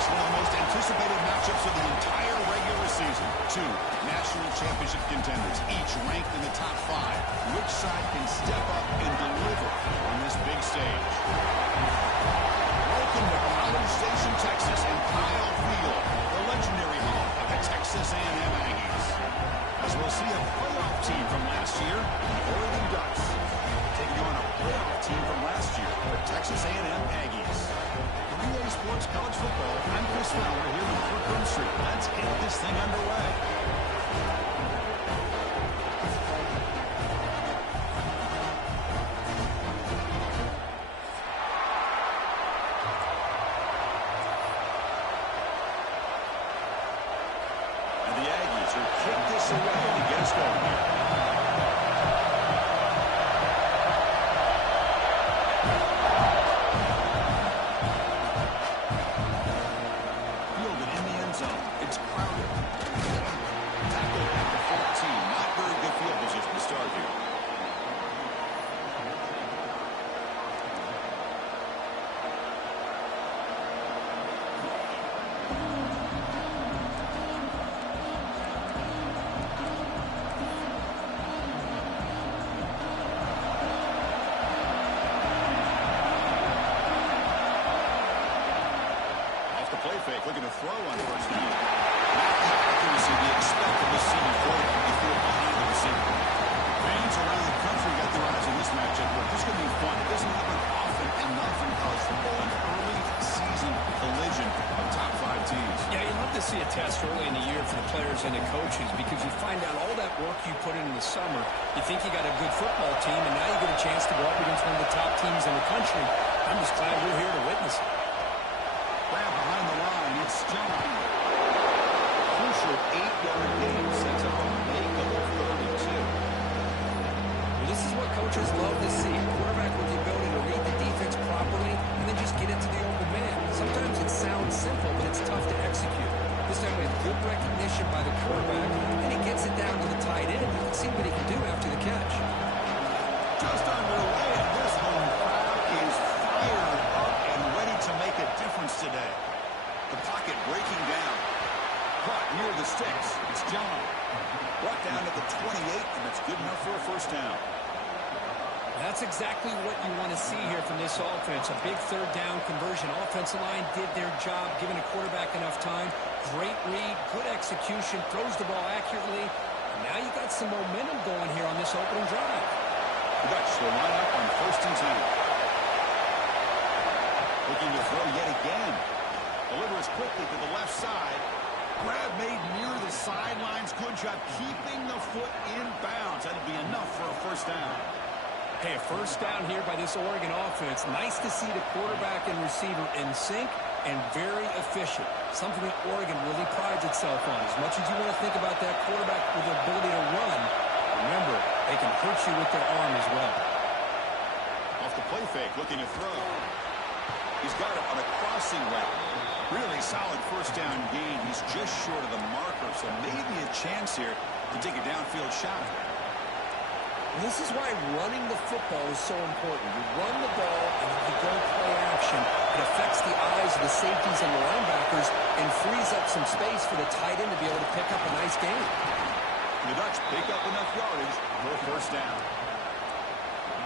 Next, one of the most anticipated matchups of the entire regular season. Two national championship contenders, each ranked in the top 5. Which side can step up and deliver on this big stage? Welcome to College Station, Texas, and Kyle Field, the legendary home of the Texas A&M Aggies. As we'll see a playoff team from last year, the Oregon Ducks, taking on a playoff team from last year, the Texas A&M Aggies. Relay Sports College Football, I'm Chris Fowler here with Kirk Herbstreit. Let's get this thing underway. And the Aggies are kick this away to get us going here. Looking to throw on first down. Not the accuracy we expect of this senior quarterback when he threw it behind the receiver. Fans around the country got their eyes on this matchup, but this is going to be fun. It doesn't happen often enough in college football, an early season collision of top 5 teams. Yeah, you love to see a test early in the year for the players and the coaches because you find out all that work you put in the summer. You think you got a good football team, and now you get a chance to go up against one of the top teams in the country. I'm just glad we're here to witness it. Grab behind the line, it's John. Crucial 8-yard gain sets up a makeable 32. Well, this is what coaches love to see. A quarterback with the ability to read the defense properly and then just get into the open man. Sometimes it sounds simple, but it's tough to execute. This time with good recognition by the quarterback, and he gets it down to the tight end. You can see what he can do after the catch. Just underway, and this home crowd is fired up and ready to make a difference today. The pocket breaking down. Caught near the sticks. It's John. Brought down at the 28, and it's good enough for a first down. That's exactly what you want to see here from this offense. A big third down conversion. Offensive line did their job, giving a quarterback enough time. Great read, good execution, throws the ball accurately. And now you got some momentum going here on this opening drive. The Ducks will line up on 1st and 10. Looking to throw yet again. Delivers quickly to the left side. Grab made near the sidelines. Good job keeping the foot in bounds. That'll be enough for a first down. Hey, a first down here by this Oregon offense. Nice to see the quarterback and receiver in sync and very efficient. Something that Oregon really prides itself on. As much as you want to think about that quarterback with the ability to run, remember, they can hurt you with their arm as well. Off the play fake, looking to throw. He's got it on a crossing route. Really solid first down gain. He's just short of the marker, so maybe a chance here to take a downfield shot. And this is why running the football is so important. You run the ball, and if you go play action, it affects the eyes of the safeties and the linebackers and frees up some space for the tight end to be able to pick up a nice gain. The Ducks pick up enough yardage for a first down.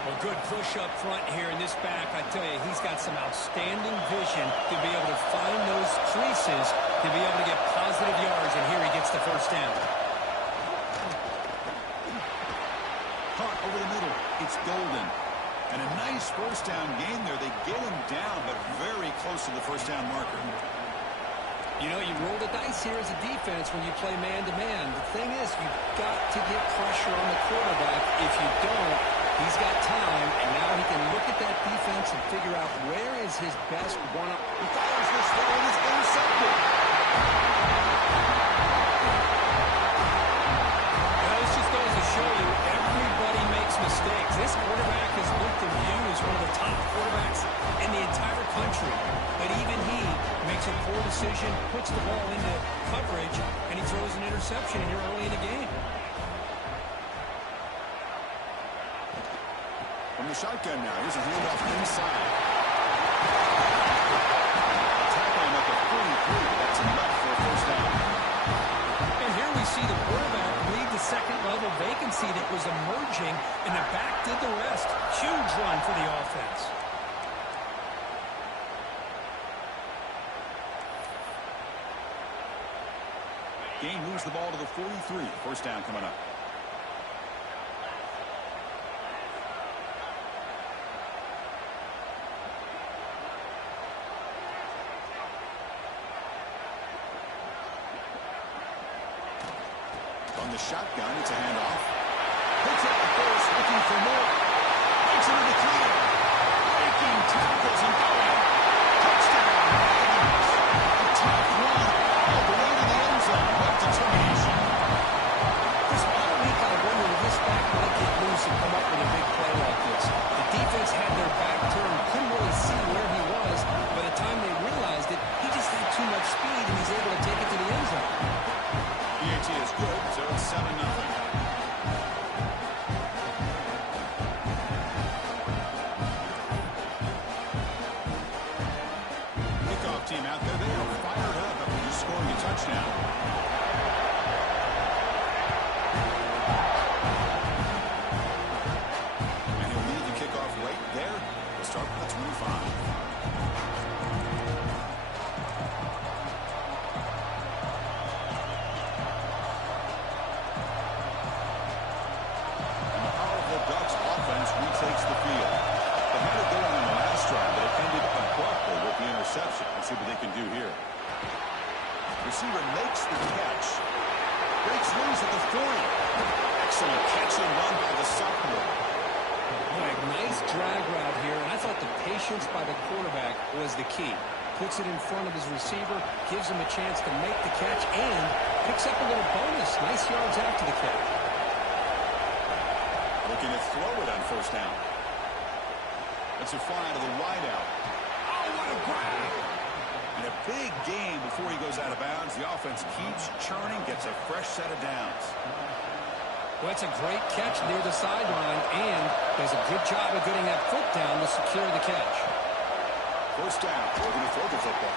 Well, good push up front here in this back. I tell you, he's got some outstanding vision to be able to find those creases, to be able to get positive yards, and here he gets the first down. Caught over the middle. It's Golden. And a nice first down gain there. They get him down, but very close to the first down marker. You know, you roll the dice here as a defense when you play man-to-man. The thing is, you've got to get pressure on the quarterback. If you don't, he's got time, and now he can look at that defense and figure out where is his best one-up. He fires this throw, and it's intercepted. Well, this just goes to show you everybody makes mistakes. This quarterback is looked and viewed as one of the top quarterbacks in the entire country. But even he makes a poor decision, puts the ball into coverage, and he throws an interception here early in the game. From the shotgun now, here's a handoff inside. Tackle him at the 43. second-level vacancy that was emerging, and the back did the rest. Huge run for the offense. Gain moves the ball to the 43. First down coming up. On the shotgun, it's a handoff. Picks up the first, looking for more. Makes it in the clear. Breaking tackles and going. Touchdown, Ravens. A top run all the way to the end zone. What determination. This whole week I wondered if this back might get loose and come up with a big play like this. The defense had their back turned, couldn't really see where he was. By the time they realized it, he just had too much speed, and he's able to take it to the end zone. PAT is good, so it's 7-0. Kickoff team out there. They are fired up after just scoring a touchdown. And he'll lead the kickoff right there. We'll start with the 25. Takes the field. They had it going on the last drive, but it ended abruptly with the interception. Let's see what they can do here. Receiver makes the catch. Breaks loose at the 40. Excellent catch and run by the sophomore. Boy, nice drag route here, and I thought the patience by the quarterback was the key. Puts it in front of his receiver, gives him a chance to make the catch, and picks up a little bonus. Nice yards after the catch. Looking to throw it on first down. That's a fly to the wideout. Oh, what a grab! And a big gain before he goes out of bounds. The offense keeps churning, gets a fresh set of downs. Well, it's a great catch near the sideline, and does a good job of getting that foot down to secure the catch. First down. We're going to throw the football.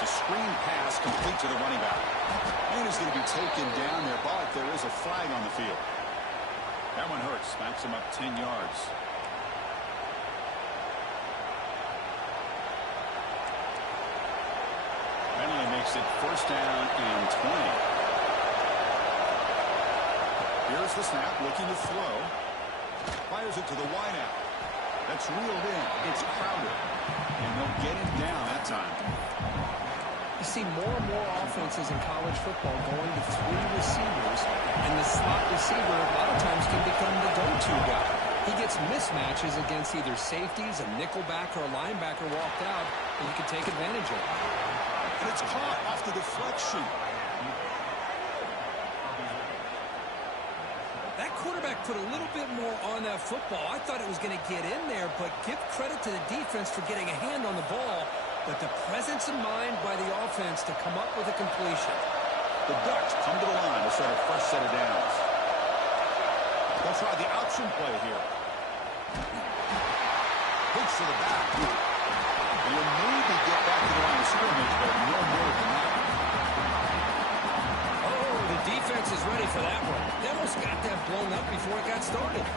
It's a screen pass complete to the running back. And he's going to be taken down there, but there is a flag on the field. That one hurts. Smacks him up 10 yards. Bentley makes it first down and 20. Here's the snap, looking to throw. Fires it to the wideout. That's reeled in. It's Crowder. And they'll get him down that time. You see more and more offenses in college football going to 3 receivers, and the slot receiver a lot of times can become the go-to guy. He gets mismatches against either safeties, a nickelback, or a linebacker walked out, and you can take advantage of it. And it's caught off the deflection. That quarterback put a little bit more on that football. I thought it was going to get in there, but give credit to the defense for getting a hand on the ball. But the presence of mind by the offense to come up with a completion. The Ducks come to the line to start a fresh set of downs. They'll try the option play here. Hits to the back. And you'll maybe get back to the line of scrimmage, but no more than that. Oh, the defense is ready for that one. They almost got that blown up before it got started.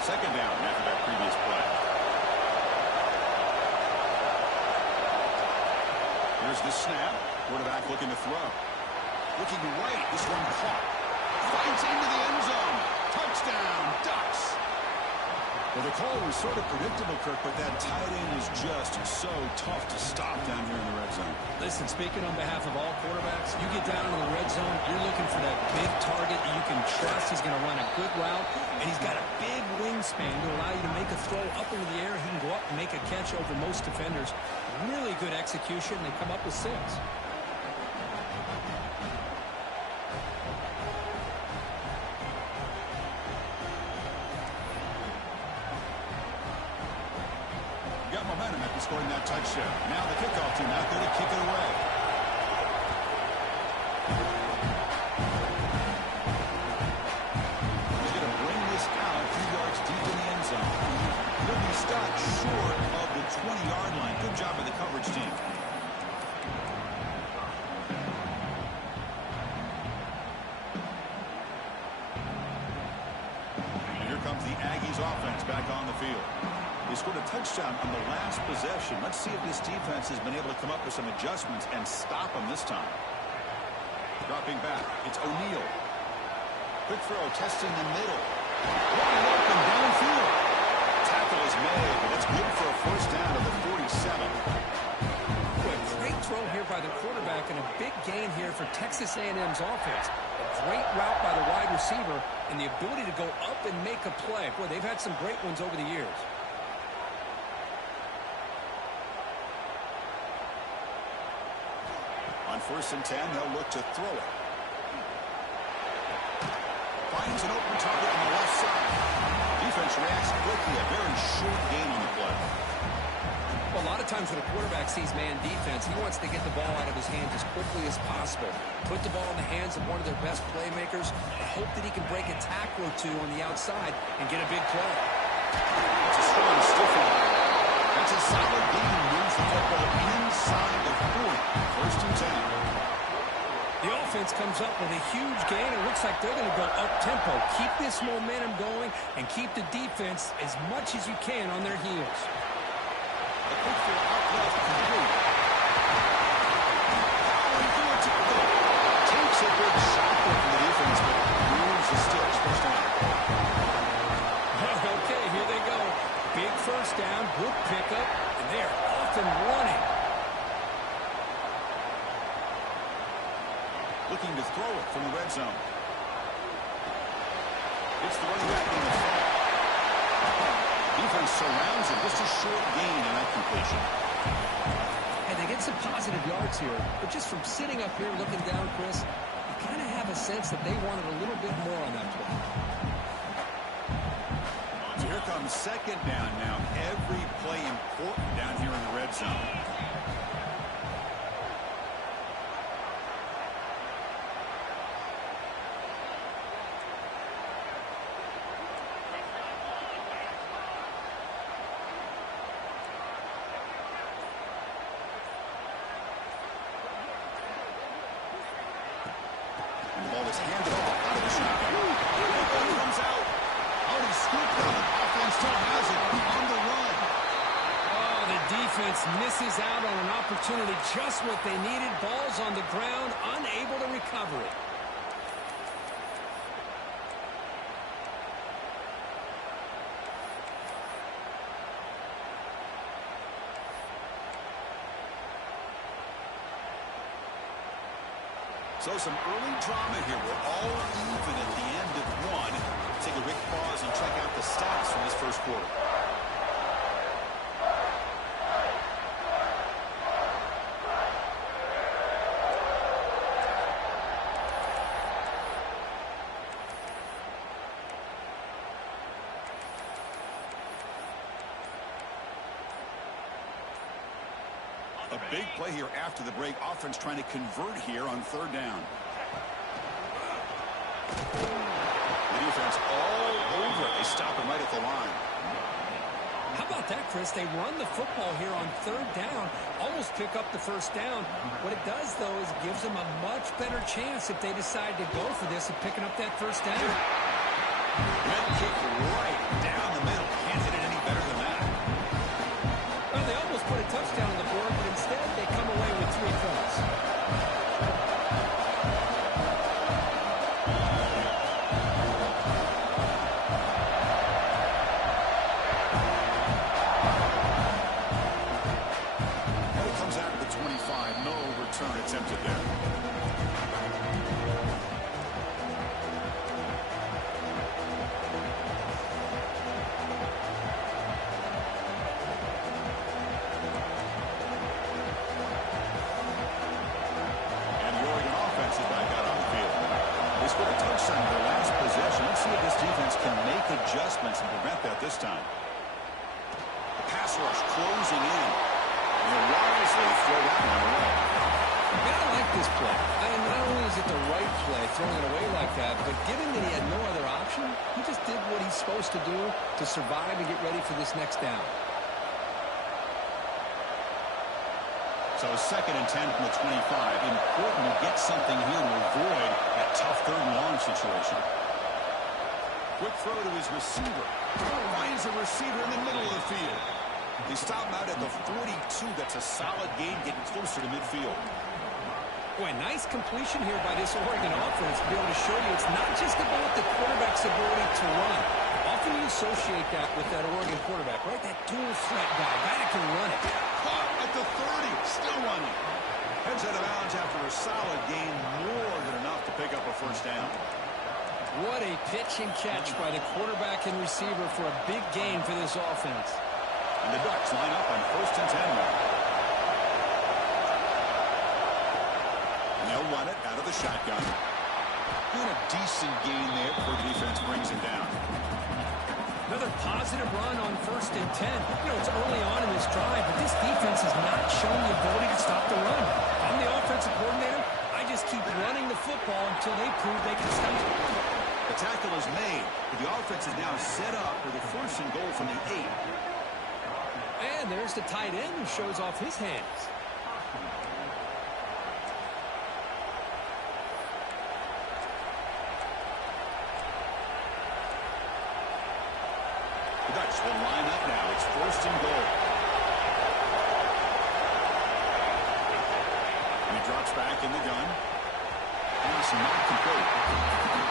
Second down after that previous play. Here's the snap. Quarterback looking to throw. Looking right. This one caught. Finds into the end zone. Touchdown, Ducks. Well, the call was sort of predictable, Kirk, but that tight end is just so tough to stop down here in the red zone. Listen, speaking on behalf of all quarterbacks, you get down in the red zone, you're looking for that big target that you can trust. He's going to run a good route, and he's got a big wingspan to allow you to make a throw up into the air. He can go up and make a catch over most defenders. Really good execution. They come up with 6. Got momentum after scoring that touchdown. Now the kickoff team out there to kick it away. He's going to bring this out 2 yards deep in the end zone. He'll be stopped short of the 20-yard line. Good job by the coverage team. field. He scored a touchdown on the last possession. Let's see if this defense has been able to come up with some adjustments and stop him this time. Dropping back, it's O'Neal. Quick throw, testing the middle. Wide open downfield. Tackle is made, but that's good for a first down to the 47. Boy, great throw here by the quarterback and a big gain here for Texas A&M's offense. A great route by the wide receiver and the ability to go up and make a play. Boy, they've had some great ones over the years. On 1st and 10, they'll look to throw it. Finds an open target on the left side. Defense reacts quickly. A very short gain on the play. Well, a lot of times when a quarterback sees man defense, he wants to get the ball out of his hands as quickly as possible. Put the ball in the hands of one of their best playmakers and hope that he can break a tackle or two on the outside and get a big play. It's a strong stiff one. That's a solid gain. Moves the football inside the 40. 1st and 10. The offense comes up with a huge gain. It looks like they're going to go up-tempo. Keep this momentum going and keep the defense as much as you can on their heels. A quick throw out left complete. Going through a tackle. Takes a big shot there from the defense, but moves the sticks. First down. Okay, here they go. Big first down, good pickup, and they're off and running. Looking to throw it from the red zone. It's the running back in the front. Defense surrounds him. Just a short gain in that completion. And they get some positive yards here, but just from sitting up here looking down, Chris, you kind of have a sense that they wanted a little bit more on that play. So here comes 2nd down now. Every play important down here in the red zone. And the ball is handed off out of the shotgun. The ball comes out. Already scooped up. Offense still has it on the run. Oh, the defense misses out on an opportunity, just what they needed. Ball's on the ground, unable to recover it. So some early drama here. We're all even at the end of one. Take a quick pause and check out the stats from this first quarter. A big play here after the break. Offense trying to convert here on 3rd down. The defense all over it. They stop him right at the line. How about that, Chris? They run the football here on 3rd down, almost pick up the first down. What it does, though, is it gives them a much better chance if they decide to go for this of picking up that first down. Red kick right down the middle. Can't hit it any better than that. Well, they almost put a touchdown on the board, but instead they come away with 3 points. It comes out of the 25. No return attempted there. And the Oregon offense is back out on the field. They scored a touchdown in their last possession. Let's see if this defense can make adjustments and prevent that this time. The pass rush closing in. And they wisely throw that one away. You gotta like this play. I mean, not only is it the right play, throwing it away like that, but given that he had no other option, he just did what he's supposed to do to survive and get ready for this next down. So 2nd and 10 from the 25. Important to get something here to avoid that tough 3rd and long situation. Quick throw to his receiver. Finds a receiver in the middle of the field. They stop him out at the 42. That's a solid gain, getting closer to midfield. Boy, nice completion here by this Oregon offense to be able to show you it's not just about the quarterback's ability to run. Often you associate that with that Oregon quarterback, right? That dual threat guy that can run it. Caught at the 30, still running. Heads out of bounds after a solid gain, more than enough to pick up a first down. What a pitch and catch by the quarterback and receiver for a big gain for this offense. And the Ducks line up on 1st and 10 now. And they'll run it out of the shotgun. Doing a decent gain there before the defense brings him down. Another positive run on 1st and 10. You know, it's early on in this drive, but this defense has not shown the ability to stop the run. I'm the offensive coordinator. I just keep running the football until they prove they can stop it. The tackle is made, but the offense is now set up for the 1st and goal from the 8. And there's the tight end who shows off his hands. The Ducks will line up now. It's 1st and goal. And he drops back in the gun. Pass not complete.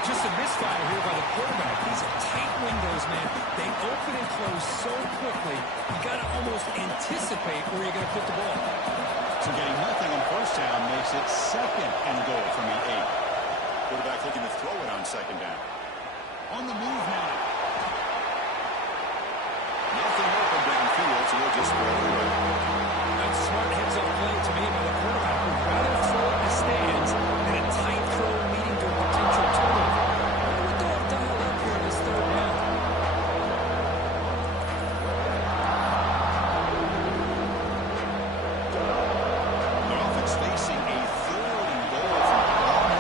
Just a misfire here by the quarterback. These are tight windows, man. They open and close so quickly. You got to almost anticipate where you're going to put the ball. So getting nothing on 1st down makes it 2nd and goal from the 8. Quarterback looking to throw it on 2nd down. On the move now. Nothing open downfield, so he'll just throw it away. That's a smart heads-up play to me by the quarterback. Would rather throw it in the stands than a tight throw leading to a potential turnover. What do I dial up here in this 3rd down? The offense facing a 3rd and goal from the ball.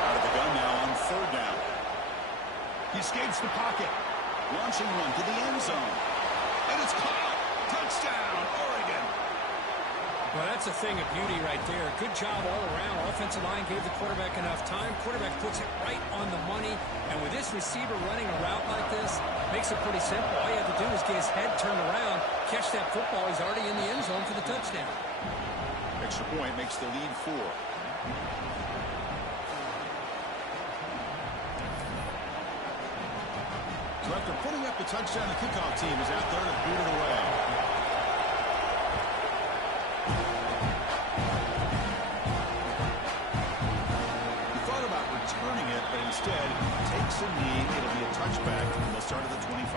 Out of the gun now on 3rd down. He escapes the pocket. Launching one to the end zone. And it's caught. Touchdown, Oregon. Well, that's a thing of beauty right there. Good job all around. Offensive line gave the quarterback enough time. Quarterback puts it right on the money. And with this receiver running a route like this, makes it pretty simple. All you have to do is get his head turned around, catch that football. He's already in the end zone for the touchdown. Extra point makes the lead 4. So after putting up the touchdown, the kickoff team is out there to boot it away. He thought about returning it, but instead takes a knee. It'll be a touchback, and they'll start at the 25.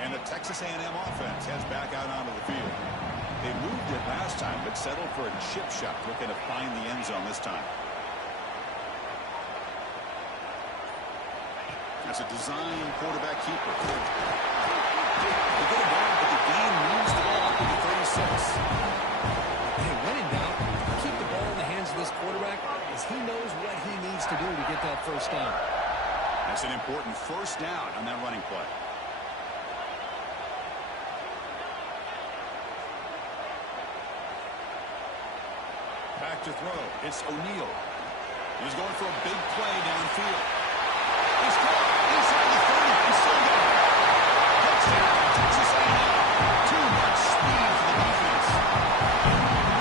And the Texas A&M offense heads back out onto the field. They moved it last time, but settled for a chip shot, looking to find the end zone this time. As a design quarterback keeper. They get a ball, but the game moves the ball up to the 36. Hey, when in doubt, keep the ball in the hands of this quarterback as he knows what he needs to do to get that 1st down. That's an important 1st down on that running play. Back to throw. It's O'Neal. He's going for a big play downfield. He's caught inside the 30. He's still got it. Touchdown, Texas A&M. Too much speed for the defense.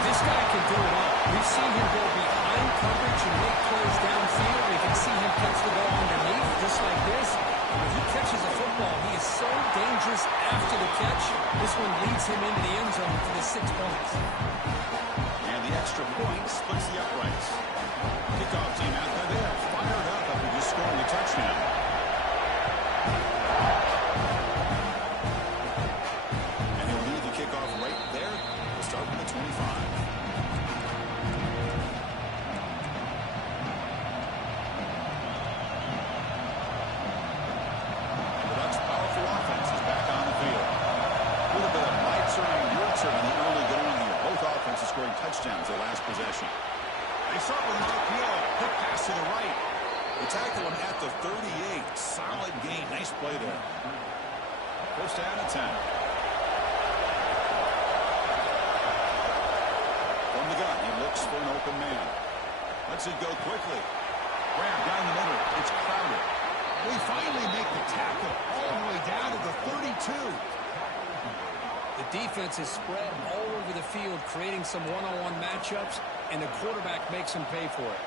This guy can do it all. We've seen him go behind coverage and make plays downfield. We can see him catch the ball underneath, just like this. When he catches a football, he is so dangerous after the catch. This one leads him into the end zone for the 6 points. And the extra point splits the uprights. Kickoff team out there. They are fired up after just scoring a touchdown. And he'll lead the kickoff right there. We'll start with the 25. The Ducks' powerful offense is back on the field. A little bit of my turn, your turn in the early going here. Both offenses scoring touchdowns their last possession. They start with Mark Hill. Quick pass to the right. They tackle him at the 38. Solid gain. Nice play there. 1st down and 10. From the gun, he looks for an open man. Lets it go quickly. Where down the middle, it's Crowder. We finally make the tackle all the way down to the 32. The defense is spread all over the field, creating some one-on-one matchups, and the quarterback makes them pay for it.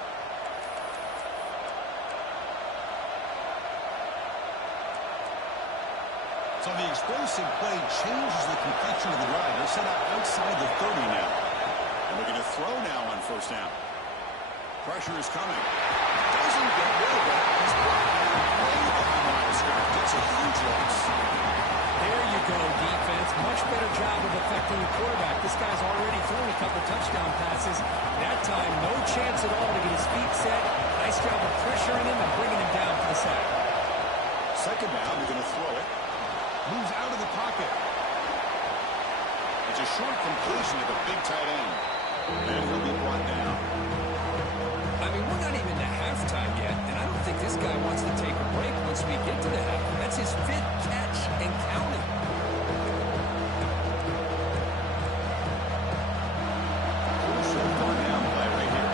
So the explosive play changes the complexion of the drive. They're set up outside the 30 now. And looking to throw now on first down. Pressure is coming. Doesn't get rid of it. He's brought down way behind the line of scrimmage. That's a huge loss. There you go, defense. Much better job of affecting the quarterback. This guy's already thrown a couple touchdown passes. That time, no chance at all to get his feet set. Nice job of pressuring him and bringing him down for the sack. Second down, they're going to throw it. Moves out of the pocket. It's a short completion to the big tight end. And he'll be brought down. I mean, we're not even to halftime yet, and I don't think this guy wants to take a break once we get to the half. That's his fifth catch and counting. Crucial third down play right here.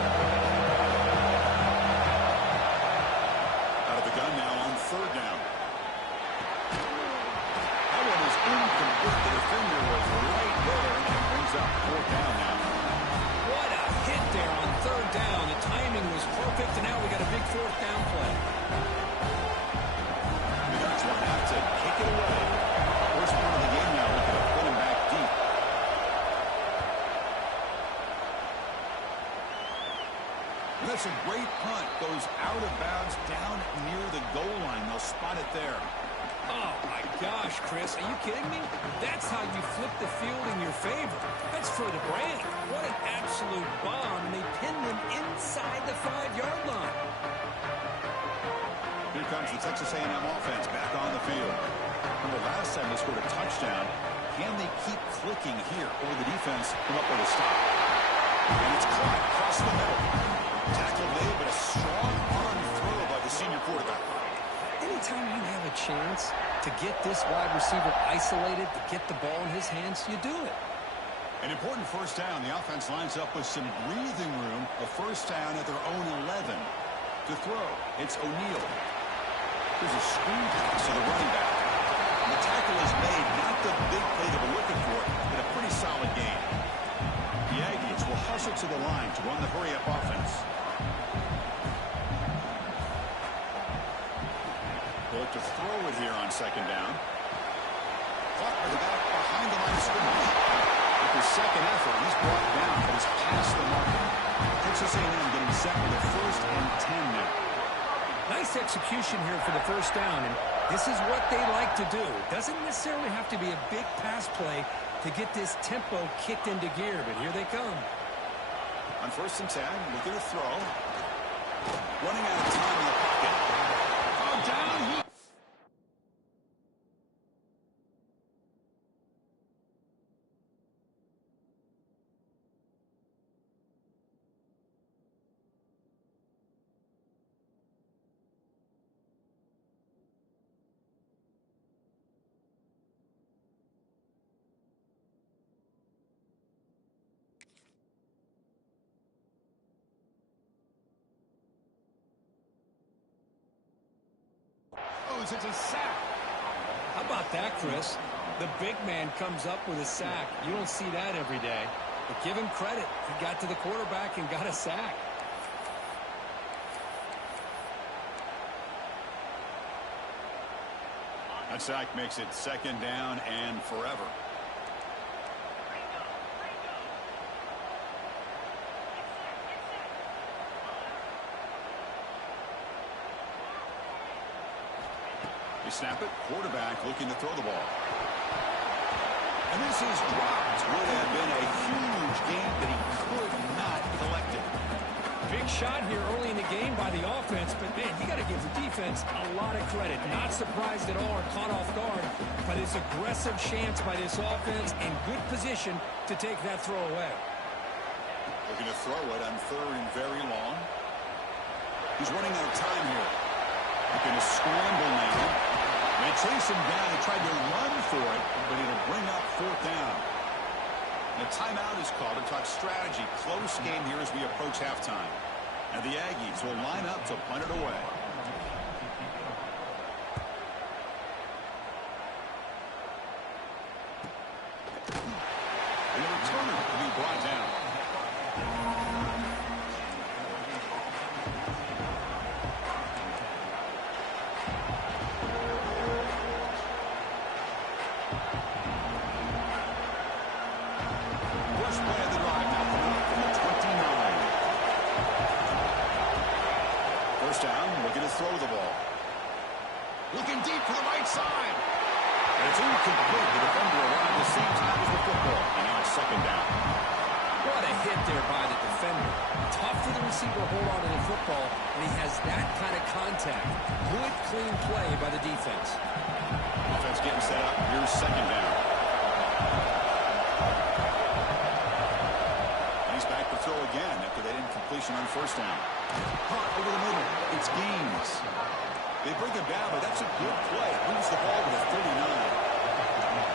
Out of the gun now on third down. That one is incomplete. The defender was right there, and it brings up fourth down now. What a hit there on third down. The timing was perfect, and now we got a big fourth down play. The Ducks will have to kick it away. First part of the game now, looking to put him back deep. And that's a great punt. Goes out of bounds down near the goal line. They'll spot it there. Oh, my gosh, Chris. Are you kidding me? That's how you flip the field in your favor. That's for the brand. What an absolute bomb. And they pinned him inside the 5-yard line. Here comes the Texas A&M offense back on the field. Remember last time they scored a touchdown. Can they keep clicking here? Or the defense come up with a stop? And it's caught across the middle. Tackle made, but a strong arm throw by the senior quarterback. Anytime you have a chance to get this wide receiver isolated, to get the ball in his hands, you do it. An important first down. The offense lines up with some breathing room. A first down at their own 11. To throw, it's O'Neal. Here's a screen pass to the running back. And the tackle is made. Not the big play they were looking for, but a pretty solid gain. The Aggies will hustle to the line to run the hurry-up offense. They'll look to throw it here on second down. Caught by the back behind the line of scrimmage. With his second effort, he's brought down, but he's past the marker. Texas A&M getting set with a first and 10 now. Nice execution here for the first down, and this is what they like to do. It doesn't necessarily have to be a big pass play to get this tempo kicked into gear, but here they come. On first and 10, looking to throw. Running out of time in the pocket. Oh, down he... It's a sack. How about that, Chris? The big man comes up with a sack. You don't see that every day. But give him credit. He got to the quarterback and got a sack. That sack makes it second down and forever. They snap it. Quarterback looking to throw the ball. And this is dropped. Would have been a huge game that he could not collect it. Big shot here early in the game by the offense, but man, you got to give the defense a lot of credit. Not surprised at all or caught off guard, but it's aggressive chance by this offense and good position to take that throw away. Looking to throw it on third and very long. He's running out of time here. Looking to scramble now. They chase him down. He tried to run for it, but it'll bring up fourth down. And a timeout is called to talk strategy. Close game here as we approach halftime. And the Aggies will line up to punt it away. And the returner will be brought down. First play of the drive now coming up from the 29. First down, looking to throw the ball. Looking deep to the right side. And it's incomplete. The defender arrived the same time as the football. And now it's second down. What a hit there by the defender. Tough for the receiver to hold on to the football, and he has that kind of contact. Good, clean play by the defense. Offense getting set up. Here's second down. And he's back to throw again after that incompletion on first down. Caught over the middle. It's Gaines. They bring him down, but that's a good play. Moves the ball to the 39.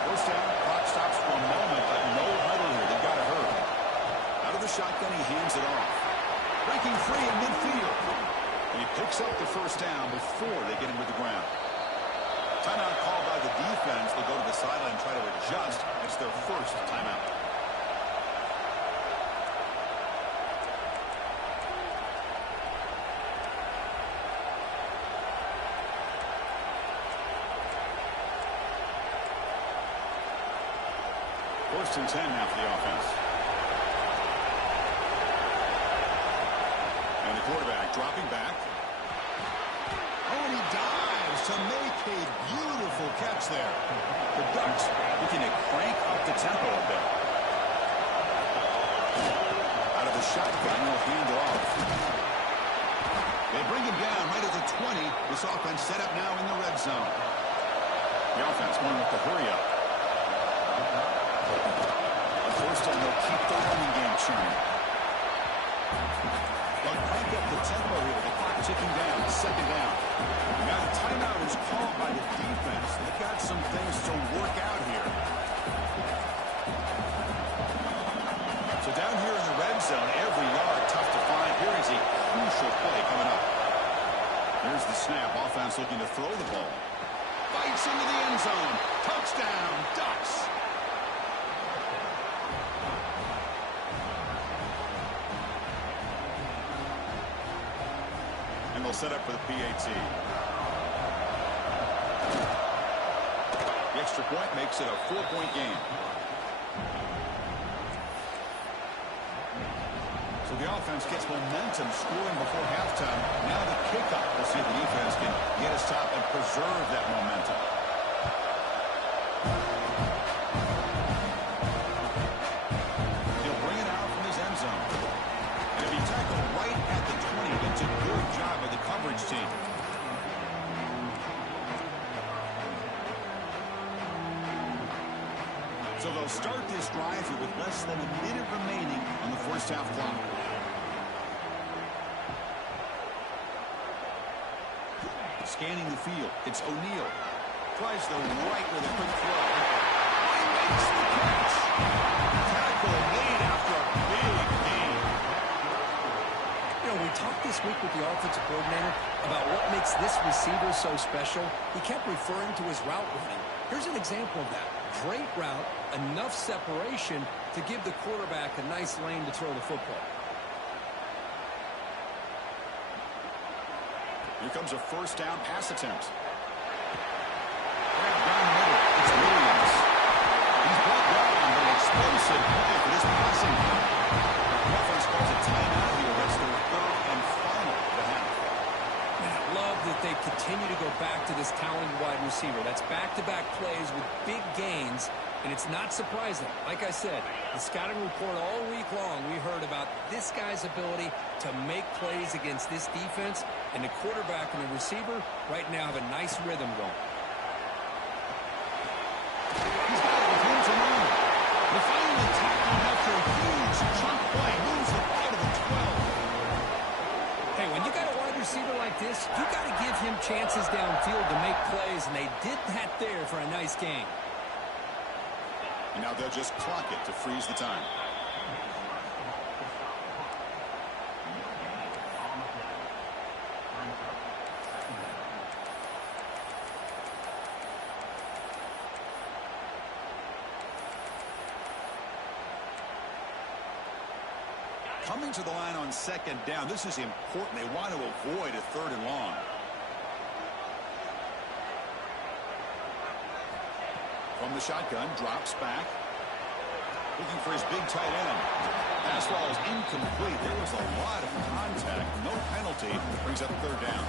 First down, clock stops for a moment, but no huddle here. They've got to hurry. Out of the shotgun, he hands it off. Breaking free in midfield. And he picks up the first down before they get him to the ground. Timeout called by the defense. They'll go to the sideline and try to adjust. It's their first timeout. First and 10 now for the offense. And the quarterback dropping back. Oh, and he dives to make a beautiful catch there. The Ducks looking to crank up the tempo a bit. Out of the shotgun, he'll hand it off. They bring him down right at the 20. This offense set up now in the red zone. The offense going with the hurry up. First down, they'll keep the running game churning. They'll crank up the tempo here. The clock ticking down. Second down. Now the timeout is called by the defense. They've got some things to work out here. So down here in the red zone, every yard tough to find. Here is a crucial play coming up. Here's the snap. Offense looking to throw the ball. Bites into the end zone. Touchdown, Ducks. They'll set up for the PAT. The extra point makes it a 4-point game. So the offense gets momentum scoring before halftime. Now the kickoff. We'll see if the defense can get a stop and preserve that momentum. He'll bring it out from his end zone. And if he tackled right at the 20, that's a good job by the coverage team. So they'll start this drive here with less than a minute remaining on the first half clock. Scanning the field, it's O'Neal. Tries the right with a quick throw. He makes the catch. Tackle made after a big gain. You know, we talked this week with the offensive coordinator about what makes this receiver so special. He kept referring to his route running. Here's an example of that. Great route, enough separation to give the quarterback a nice lane to throw the football. Here comes a first down pass attempt. Down the middle, it's Williams. He's brought down, but explosive play for this passing. The offense calls a timeout here. That's their third and final of the half. Man, I love that they continue to go back to this talented wide receiver. That's back-to-back plays with big gains, and it's not surprising. Like I said, the scouting report all week long, we heard about this guy's ability to make plays against this defense, and the quarterback and the receiver right now have a nice rhythm going. He's got it with room to run. They finally tackle him after a huge chunk play. Moves it out of the 12. Hey, when you got a wide receiver like this, you got to give him chances downfield to make plays, and they did that there for a nice game. And now they'll just clock it to freeze the time. Coming to the line on second down, this is important. They want to avoid a third and long. From the shotgun, drops back. Looking for his big tight end. Pass ball is incomplete. There was a lot of contact. No penalty. Brings up third down.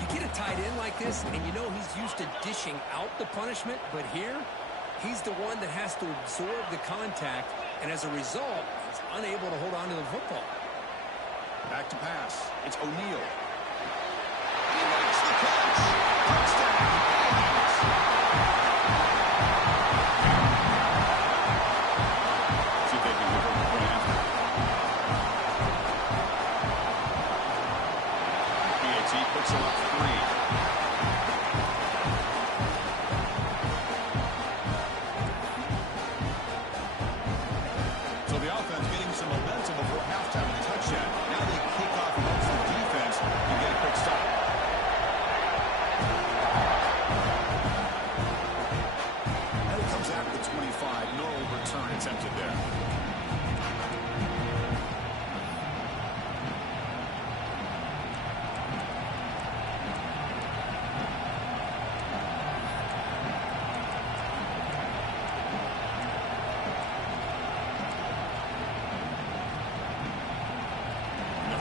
You get a tight end like this, and you know he's used to dishing out the punishment, but here, he's the one that has to absorb the contact, and as a result, he's unable to hold on to the football. Back to pass. It's O'Neal. He makes the catch. Touchdown. See if they can revert the point after. BAT puts him up 3.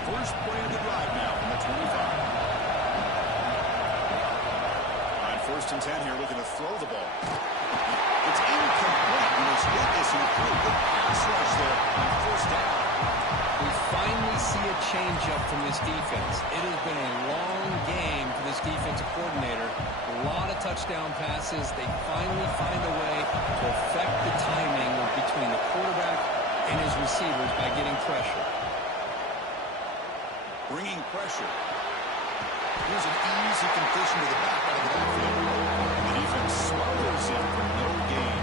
First play of the drive now from the 25. On first and 10 here, looking to throw the ball. It's incomplete. He was hit as he threw. Good pass rush there on first down. We finally see a change-up from this defense. It has been a long game for this defensive coordinator. A lot of touchdown passes. They finally find a way to affect the timing between the quarterback and his receivers by getting pressure. Bringing pressure. Here's an easy completion to the back out of the backfield. The defense smothers him for no gain.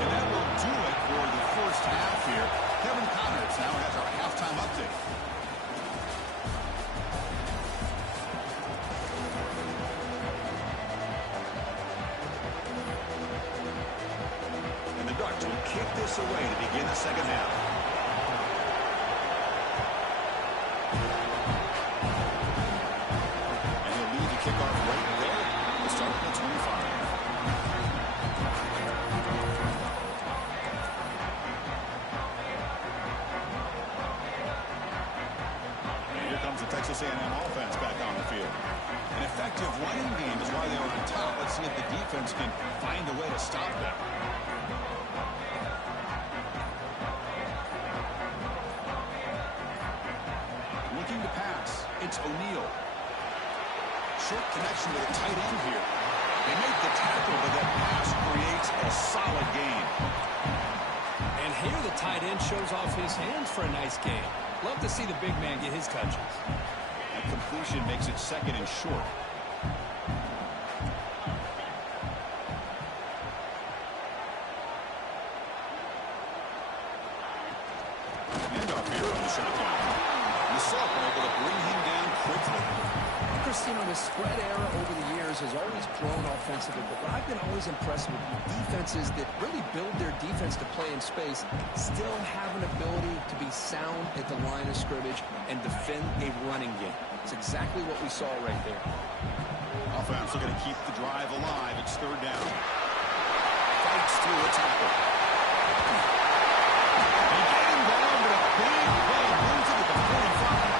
And that will do it for the first half here. Kevin Connors now has our halftime update. Kick this away to begin the second half. And he'll lead the kickoff right there. We'll start at the 25. And here comes the Texas A&M offense back on the field. An effective running game is why they were on top. Let's see if the defense can find a way to stop them. It's O'Neal. Short connection to the tight end here. They make the tackle, but that pass creates a solid gain. And here the tight end shows off his hands for a nice game. Love to see the big man get his touches. That completion makes it second and short. Handoff here on the shotgun. Lassalk able to bring him down quickly. Christine, the spread era over the years has always grown offensively, but what I've been always impressed with defenses that really build their defense to play in space still have an ability to be sound at the line of scrimmage and defend a running game. It's exactly what we saw right there. Offense looking to keep the drive alive. It's third down. Fights through a tackle. They get him down, but a big play moves it to the 45.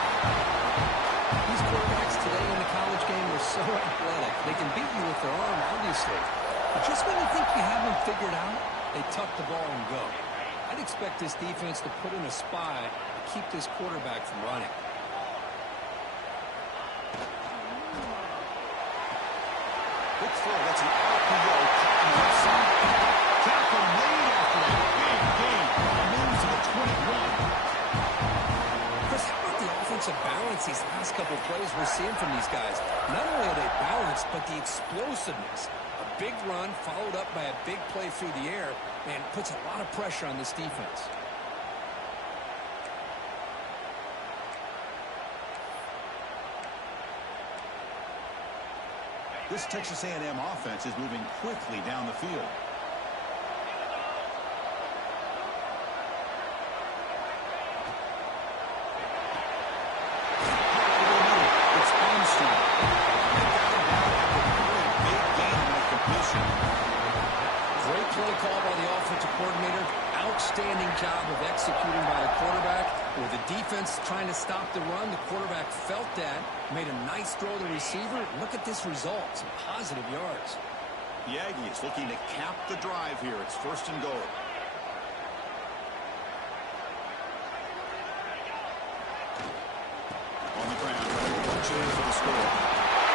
These quarterbacks today in the college game are so athletic. They can beat you with their arm, obviously. But just when you think you have them figured out, they tuck the ball and go. I'd expect this defense to put in a spy to keep this quarterback from running. Big throw. That's an RPO. Caught on the left side. Tackle made after that big gain. Moves to the 21. Chris, how about the offensive balance these last couple plays we're seeing from these guys? Not only are they balanced, but the explosiveness. A big run followed up by a big play through the air, man, puts a lot of pressure on this defense. This Texas A&M offense is moving quickly down the field. It's Armstrong. They got him down after a big gain on that completion. Great play call by the offensive coordinator. Outstanding job of executing by the quarterback. With the defense trying to stop the run, the quarterback felt that, made a nice throw to the receiver. Look at this result, some positive yards. The Aggies looking to cap the drive here. It's 1st and goal. On the ground, punch in for the score.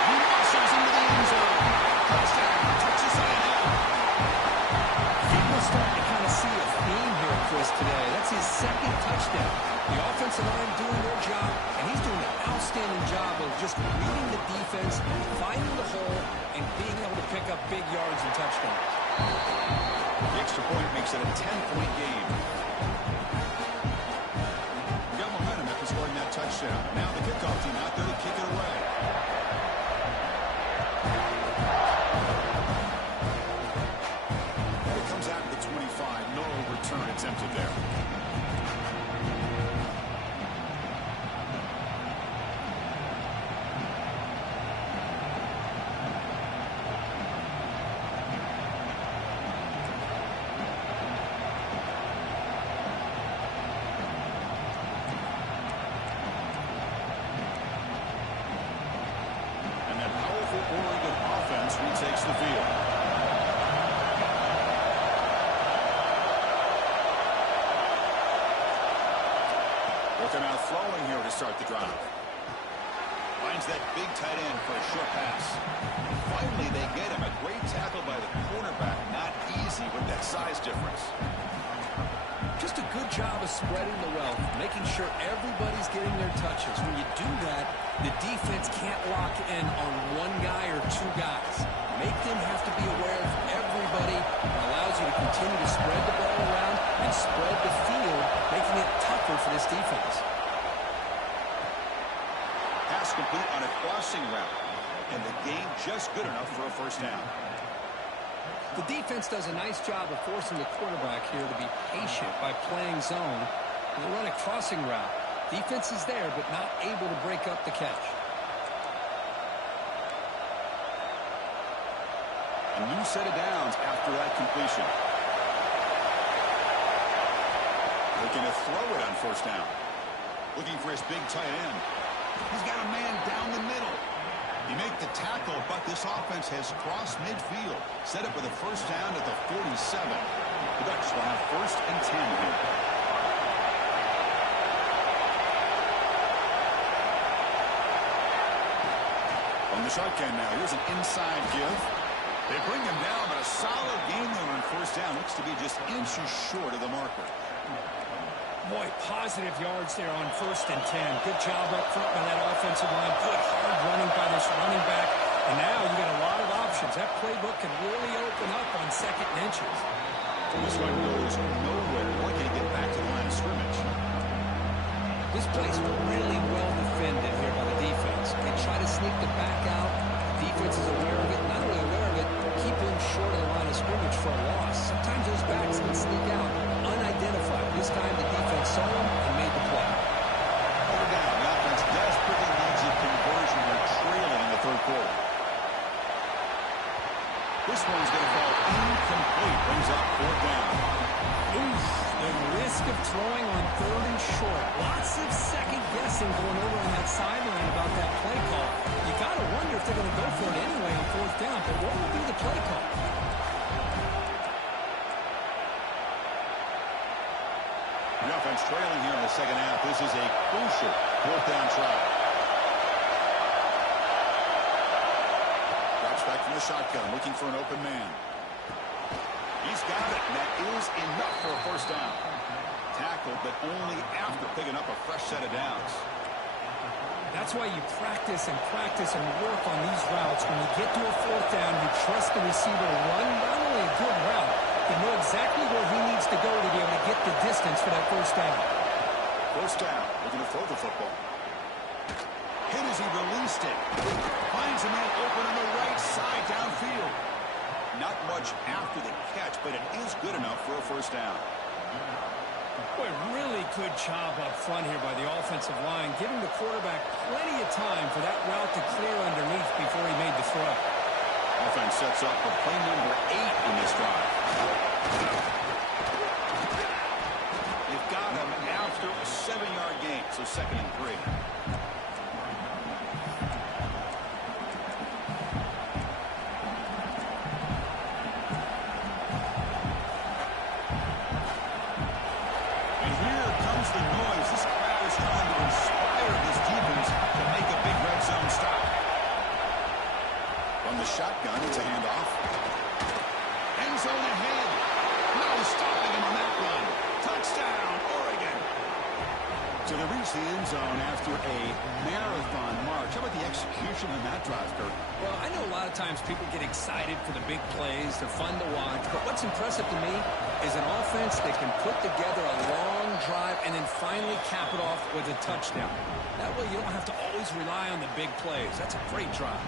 He muscles into the end zone. Touchdown, Texas A&M. We're starting to kind of see a theme here, Chris, today. That's his 2nd touchdown. The offensive line doing their job, and he's doing an outstanding job of just reading the defense, finding the hole, and being able to pick up big yards and touchdowns. The extra point makes it a 10-point game. We got momentum after scoring that touchdown. Now the kickoff team out there to kick it away. It comes out to the 25. No return attempted there. Oregon offense retakes the field. Looking out throwing here to start the drive. Finds that big tight end for a short pass. And finally they get him. A great tackle by the cornerback. Not easy with that size difference. Just a good job of spreading the wealth, making sure everybody's getting their touches. When you do that, the defense can't lock in on one guy or two guys. Make them have to be aware of everybody. It allows you to continue to spread the ball around and spread the field, making it tougher for this defense. Pass complete on a crossing route. And the game just good enough for a 1st down. The defense does a nice job of forcing the quarterback here to be patient by playing zone. They run a crossing route. Defense is there, but not able to break up the catch. A new set of downs after that completion. Looking to throw it on 1st down. Looking for his big tight end. He's got a man down the middle. He made the tackle, but this offense has crossed midfield. Set up with a 1st down at the 47. The Ducks will have 1st and 10 here. On the shotgun now, here's an inside give. They bring him down, but a solid game there on 1st down. Looks to be just inches short of the marker. Boy, positive yards there on 1st and 10. Good job up front by that offensive line. Good hard running by this running back. And now you got a lot of options. That playbook can really open up on 2nd and inches. This one goes nowhere. Looking to get back to the line of scrimmage. This play's really well defended here by the defense. They try to sneak the back out. The defense is aware of it. Not only aware of it, keep him short of the line of scrimmage for a loss. Sometimes those backs can sneak out unidentified. This time the defense saw him and made the play. Third down. The offense desperately needs a conversion. They're trailing in the 3rd quarter. This one's going to fall incomplete. Brings up 4th down. Oof, the risk of throwing on 3rd and short. Lots of second guessing going over on that sideline about that play call. You got to wonder if they're going to go for it anyway on 4th down. But what will be the play call? The offense trailing here in the 2nd half. This is a crucial 4th down try. Drops back from the shotgun, looking for an open man. He's got it, and that is enough for a 1st down. Tackled, but only after picking up a fresh set of downs. That's why you practice and work on these routes. When you get to a 4th down, you trust the receiver to run not only a good route, but know exactly where he needs to go to be able to get the distance for that 1st down. 1st down, looking to throw the football. Hit as he released it. Finds a man open on the right side. first down. Boy, really good job up front here by the offensive line, giving the quarterback plenty of time for that route to clear underneath before he made the throw. Offense sets up for play number 8 in this drive. They've got him after a 7-yard gain, so 2nd and 3. The noise. This crowd is trying to inspire this defense to make a big red zone stop. From the shotgun, it's a handoff. End zone ahead. No stopping him on that run. Touchdown, Oregon. So they reach the end zone after a marathon march. How about the execution in that drive, Kurt? Well, I know a lot of times people get excited for the big plays. They're fun to watch. But what's impressive to me is an offense that can put together a long drive and then finally cap it off with a touchdown. That way you don't have to always rely on the big plays. That's a great drive.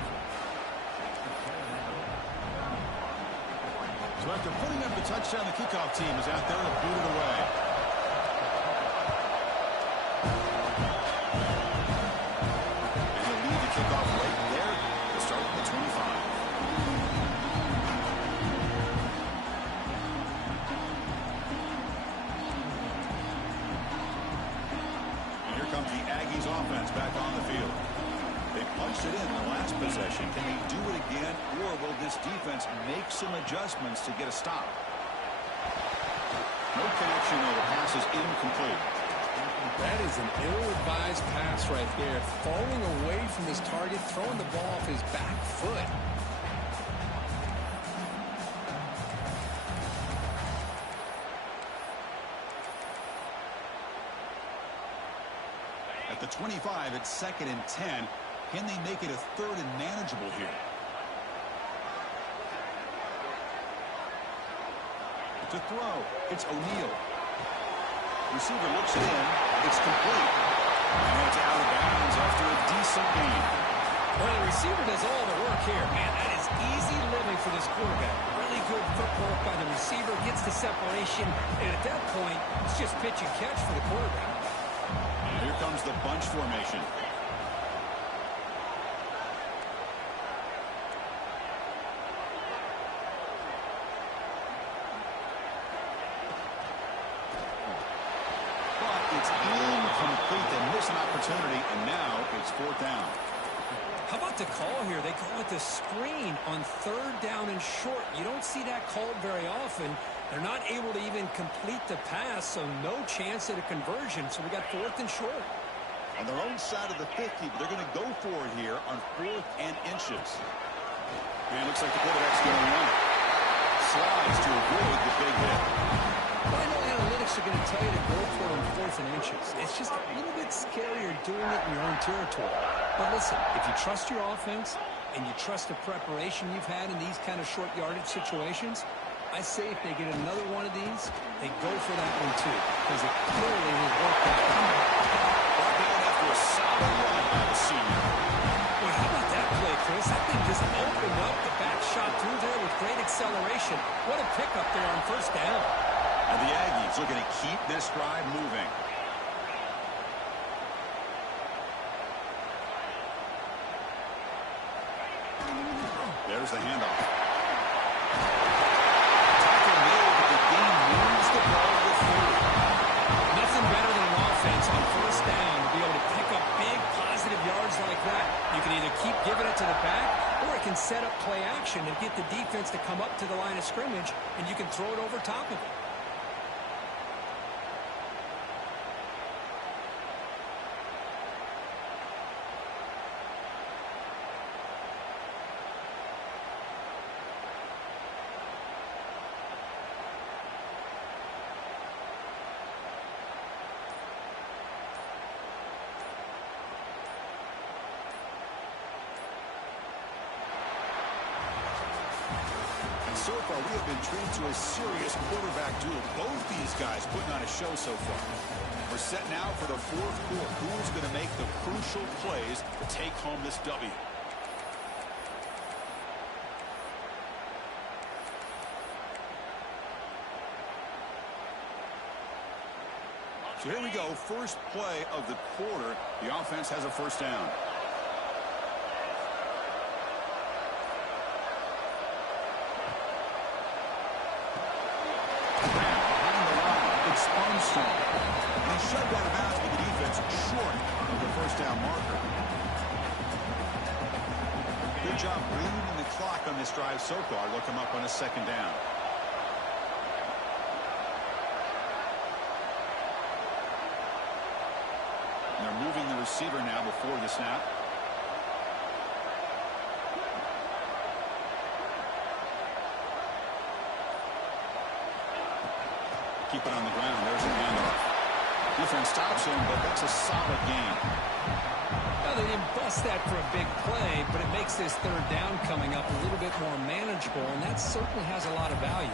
So after putting up the touchdown, the kickoff team is out there to boot it away. And he'll lead the kickoff right there to start at the 25. And here comes the Aggies offense back on the field. They punched it in the last possession. Can they do it again, or will this defense make some adjustments to get a stop? No connection, though. The pass is incomplete. That is an ill-advised pass right there. Falling away from his target, throwing the ball off his back foot. At the 25, it's 2nd and 10. Can they make it a 3rd and manageable here? To throw, it's O'Neal. Receiver looks it in. It's complete. And it's out of bounds after a decent gain. Well, the receiver does all the work here. Man, that is easy living for this quarterback. Really good footwork by the receiver. Gets the separation. And at that point, it's just pitch and catch for the quarterback. And here comes the bunch formation. It's incomplete. They miss an opportunity, and now it's 4th down. How about the call here? They call it the screen on 3rd down and short. You don't see that called very often. They're not able to even complete the pass, so no chance at a conversion. So we got 4th and short. On their own side of the 50, but they're going to go for it here on 4th and inches. And it looks like the quarterback's going to run it. Slides to avoid the big hit. Well, I know analytics are going to tell you to go for it on 4th and inches. It's just a little bit scarier doing it in your own territory. But listen, if you trust your offense and you trust the preparation you've had in these kind of short yardage situations, I say if they get another one of these, they go for that one too, because it clearly will work out. Brought down after a solid run by the senior. Boy, how about that play, Chris? That thing just opened up the back shot through there with great acceleration. What a pickup there on 1st down. And the Aggies looking to keep this drive moving. There's the handoff. Tackle made, but the game moves the ball with 30. Nothing better than an offense on 1st down to be able to pick up big positive yards like that. You can either keep giving it to the back, or it can set up play action and get the defense to come up to the line of scrimmage, and you can throw it over top of it. So far, we have been treated to a serious quarterback duel. Both these guys putting on a show so far. We're set now for the 4th quarter. Who's going to make the crucial plays to take home this W? So here we go, first play of the quarter. The offense has a first down. Behind the line, it's Armstrong. And he shoved out of bounds with the defense short of the first down marker. Good job bleeding the clock on this drive so far. They'll come up on a second down. They're moving the receiver now before the snap. Keep it on the ground. There's a handoff. Defense stops him, but that's a solid gain. Well, they didn't bust that for a big play, but it makes this third down coming up a little bit more manageable, and that certainly has a lot of value.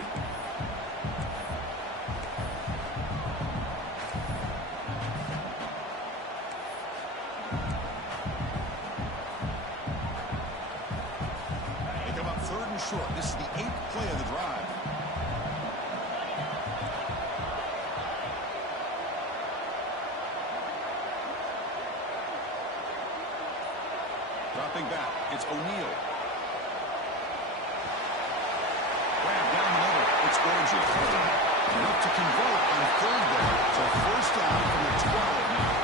Short. This is the 8th play of the drive. Dropping back. It's O'Neal. Grab down the middle. It's Orji. Enough to convert on third down. So first down from the 12 now.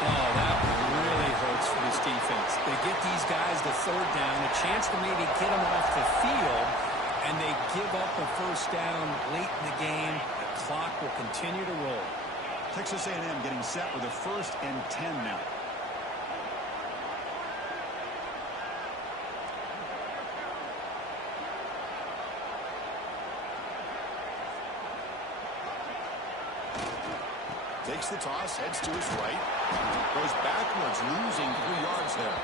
Oh, that really hurts for this defense. They get these guys the third down, a chance to maybe get them off the field, and they give up a first down late in the game. The clock will continue to roll. Texas A&M getting set with a 1st and 10 now. Takes the toss, heads to his right. Goes backwards, losing 3 yards there.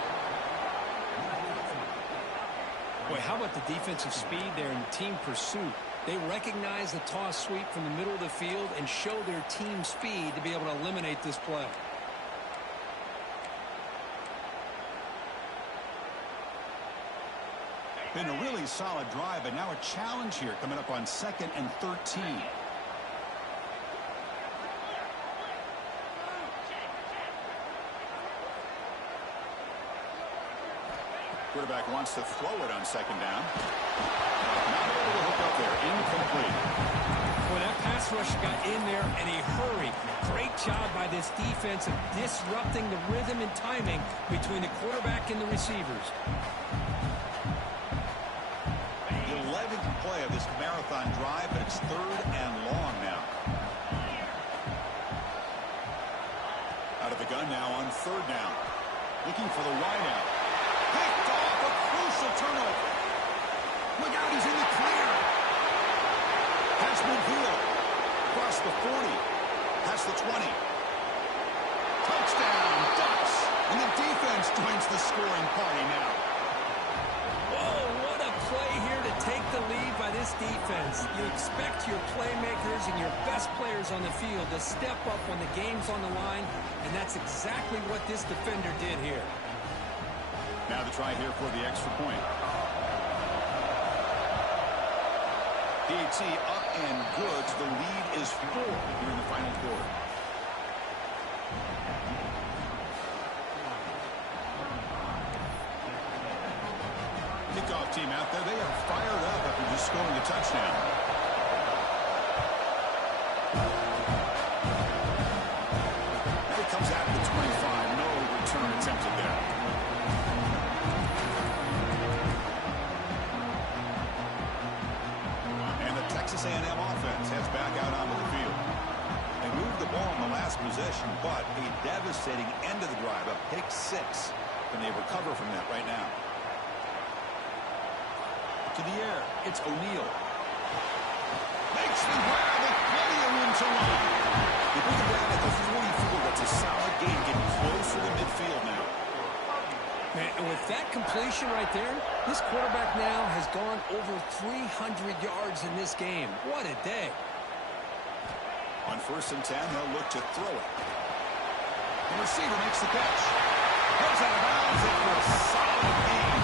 Boy, how about the defensive speed there in team pursuit? They recognize the toss sweep from the middle of the field and show their team speed to be able to eliminate this play. Been a really solid drive, but now a challenge here coming up on 2nd and 13. Quarterback wants to throw it on 2nd down. Not able to hook up there. Incomplete. Well, that pass rush got in there in a hurry. Great job by this defense of disrupting the rhythm and timing between the quarterback and the receivers. The 11th play of this marathon drive, but it's 3rd and long now. Out of the gun now on 3rd down. Looking for the wideout. Picked off, a crucial turnover. Look out, he's in the clear. Pass midfield. Across the 40. Past the 20. Touchdown, Ducks. And the defense joins the scoring party now. Whoa, what a play here to take the lead by this defense. You expect your playmakers and your best players on the field to step up when the game's on the line, and that's exactly what this defender did here. Now the try here for the extra point. DT up and good. The lead is 4 here in the final quarter. Kickoff team out there. They are fired up after just scoring a touchdown. Now he comes out at the 25. No return attempted there. Texas A&M offense heads back out onto the field. They moved the ball in the last possession, but a devastating end of the drive, a pick 6. Can they recover from that right now? To the air, it's O'Neal. Makes the grab with plenty of room to run. They bring him down at the 44. That's a solid gain, getting closer to midfield now. Man, and with that completion right there, this quarterback now has gone over 300 yards in this game. What a day. On 1st and 10, they'll look to throw it. The receiver makes the catch. Goes out of bounds and for a solid gain.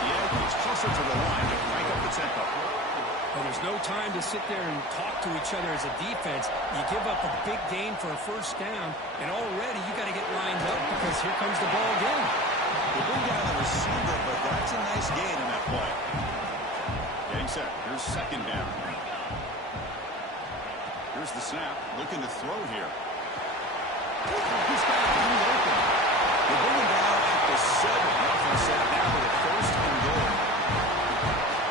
The edge is closer to the line to crank up the tempo. Well, There's no time to sit there and talk to each other as a defense. You give up a big gain for a first down, and already you got to get lined up because here comes the ball again. They bring down the receiver, but that's a nice gain in that play. Getting set. Here's second down. Here's the snap. Looking to throw here. He's got it. He's open. They bring him down at the 7. Offense set now with a first and goal.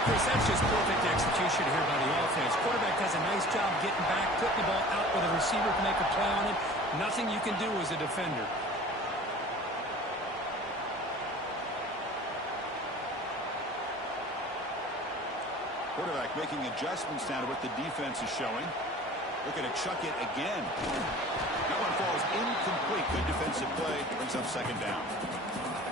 Chris, that's just perfect execution here by the offense. Quarterback does a nice job getting back, putting the ball out where the receiver can make a play on it. Nothing you can do as a defender. Quarterback making adjustments now to what the defense is showing. Looking to chuck it again. That one falls incomplete. Good defensive play. Brings up second down.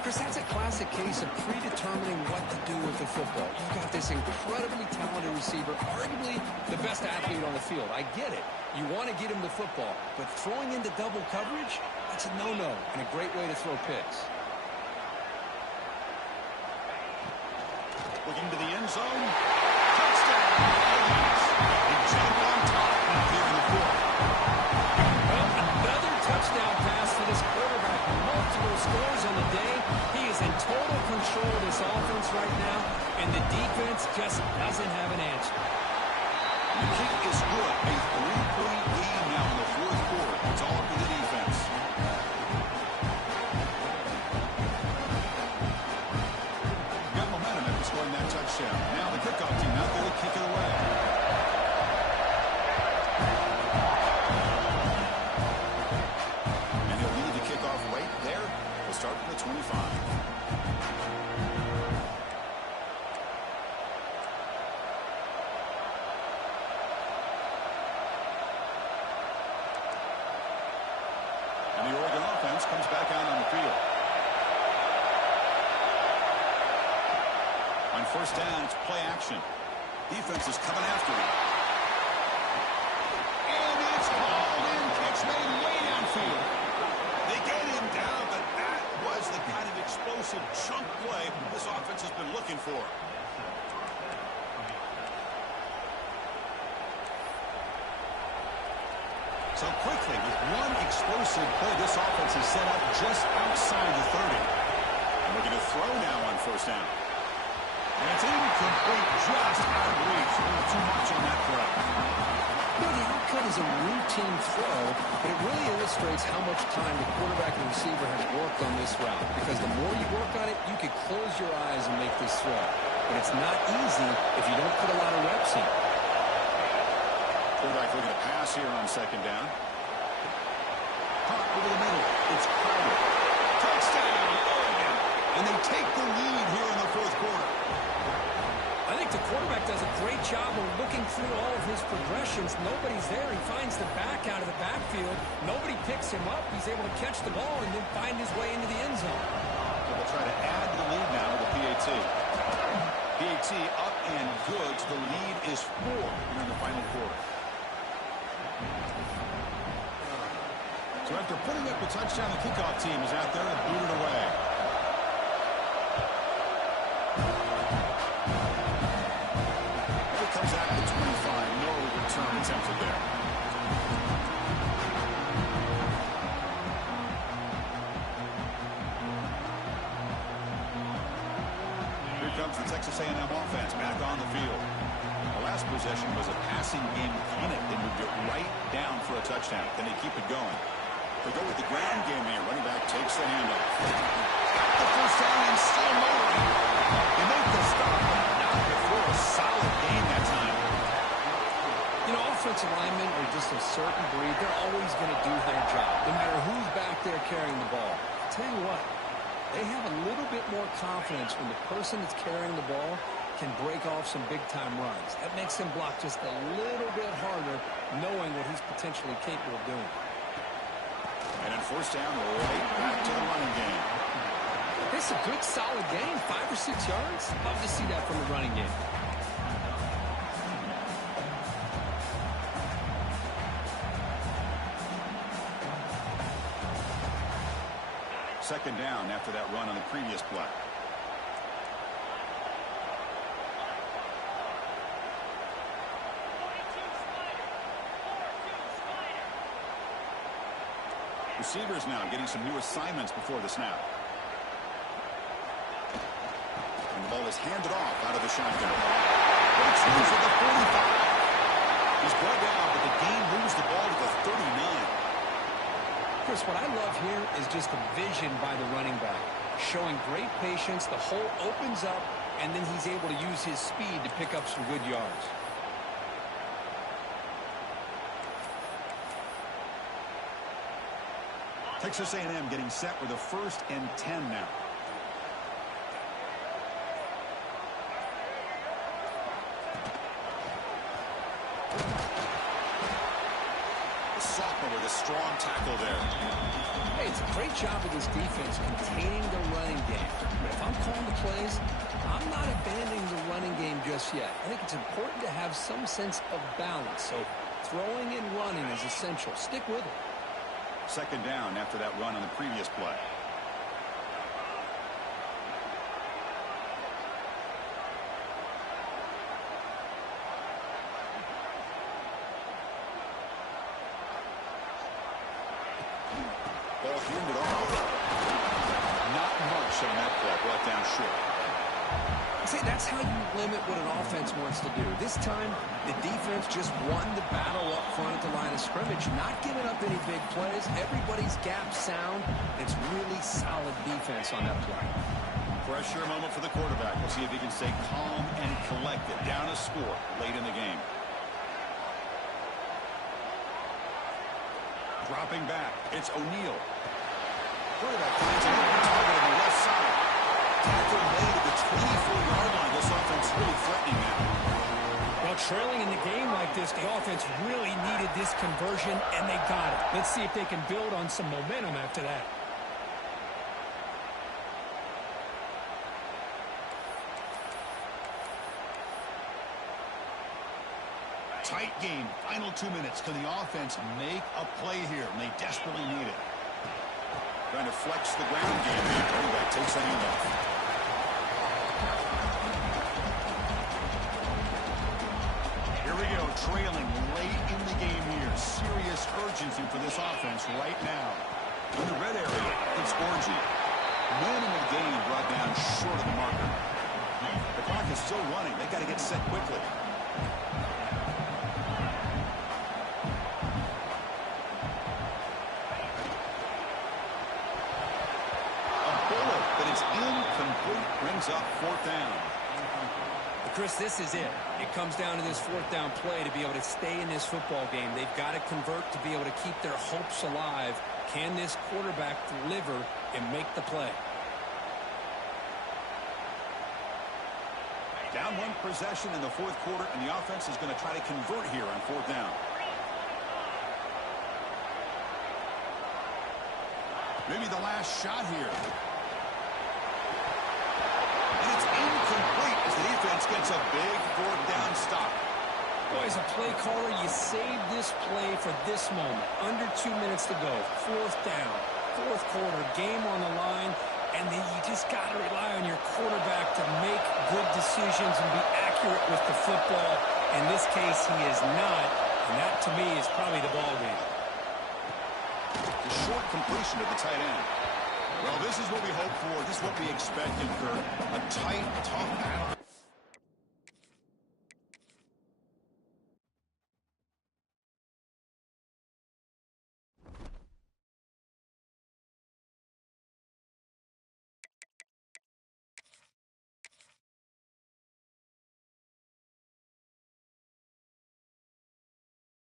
Chris, that's a classic case of predetermining what to do with the football. You've got this incredibly talented receiver, arguably the best athlete on the field. I get it. You want to get him the football, but throwing into double coverage, that's a no-no and a great way to throw picks. Looking to the end zone. Touchdown. He jumped on top here in the fourth. Well, another touchdown pass for this quarterback. Multiple scores on the day. He is in total control of this offense right now, and the defense just doesn't have an answer. The kick is good. A 3-point lead now in the fourth quarter. It's all up to the defense. Got momentum after scoring that touchdown. Now the kickoff team out there to kick it away. And he'll lead the kickoff right there. We'll start from the 25. And the Oregon offense comes back out on the field. On first down, it's play action. Defense is coming after him. And it's called in. Catch made way downfield. They get him down, but that was the kind of explosive chunk play this offense has been looking for. So quickly, with one explosive play, this offense is set up just outside the 30. And looking to throw now on first down. And it's incomplete, just out of reach. A little too much on that throw. You know, the outcut is a routine throw, but it really illustrates how much time the quarterback and receiver have worked on this route. Because the more you work on it, you can close your eyes and make this throw. But it's not easy if you don't put a lot of reps in. Quarterback looking to pass here on second down. Caught over the middle. It's Crowder. Touchdown, Oregon. And they take the lead here in the fourth quarter. I think the quarterback does a great job of looking through all of his progressions. Nobody's there. He finds the back out of the backfield. Nobody picks him up. He's able to catch the ball and then find his way into the end zone. So they'll try to add the lead now with the PAT. PAT up and good. So the lead is 4 here in the final quarter. So after putting up a touchdown, the kickoff team is out there to boot it away. It comes out to 25. No return attempted there. Here comes the Texas A&M offense back on the field. The last possession was a passing game clinic. They moved it right down for a touchdown. Then they keep it going. They go with the ground game here. Running back takes the handoff. Got the first down and still moving. They make the stop, but not before a solid game that time. You know, offensive linemen are just a certain breed. They're always going to do their job, no matter who's back there carrying the ball. I'll tell you what, they have a little bit more confidence when the person that's carrying the ball can break off some big-time runs. That makes him block just a little bit harder, knowing what he's potentially capable of doing. And then first down, right back to the running game. This is a good, solid game, 5 or 6 yards. Love to see that from the running game. Second down after that run on the previous play. Receivers now getting some new assignments before the snap. And the ball is handed off out of the shotgun. Great change at the 45. He's brought down, but the game moves the ball to the 39. Chris, what I love here is just the vision by the running back. Showing great patience, the hole opens up, and then he's able to use his speed to pick up some good yards. Texas A&M getting set with a 1st and 10 now. The sophomore with a strong tackle there. Hey, it's a great job of this defense containing the running game. But if I'm calling the plays, I'm not abandoning the running game just yet. I think it's important to have some sense of balance. So throwing and running is essential. Stick with it. 2nd down after that run on the previous play. Ball handed off. Not much on that play. Brought down short. See, that's how you limit what an offense wants to do. This time, the defense just won the battle up front at the line of scrimmage, not giving up any big plays. Everybody's gap sound. It's really solid defense on that play. Pressure moment for the quarterback. We'll see if he can stay calm and collected. Down a score late in the game. Dropping back. It's O'Neal. Quarterback finds a little target on the left side. Tackle made at the 24-yard line. This offense really threatening now. Well, trailing in the game like this, the offense really needed this conversion, and they got it. Let's see if they can build on some momentum after that. Tight game. Final 2 minutes. Can the offense make a play here? And they desperately need it. Trying to flex the ground game. The quarterback takes the handoff. Here we go. Trailing late in the game here. Serious urgency for this offense right now. In the red area, it's Orji. Minimal gain brought down short of the marker. The clock is still running. They got to get set quickly. It's incomplete, brings up 4th down. Chris, this is it. It comes down to this 4th down play to be able to stay in this football game. They've got to convert to be able to keep their hopes alive. Can this quarterback deliver and make the play? Down 1 possession in the 4th quarter, and the offense is going to try to convert here on 4th down. Maybe the last shot here. Incomplete as the defense gets a big 4th down stop. Boy, as a play caller, you saved this play for this moment. Under 2 minutes to go. 4th down. 4th quarter. Game on the line. And then you just got to rely on your quarterback to make good decisions and be accurate with the football. In this case, he is not. And that, to me, is probably the ball game. The short completion of the tight end. Well, this is what we hope for. This is what we expected, Kurt. A tight, tough battle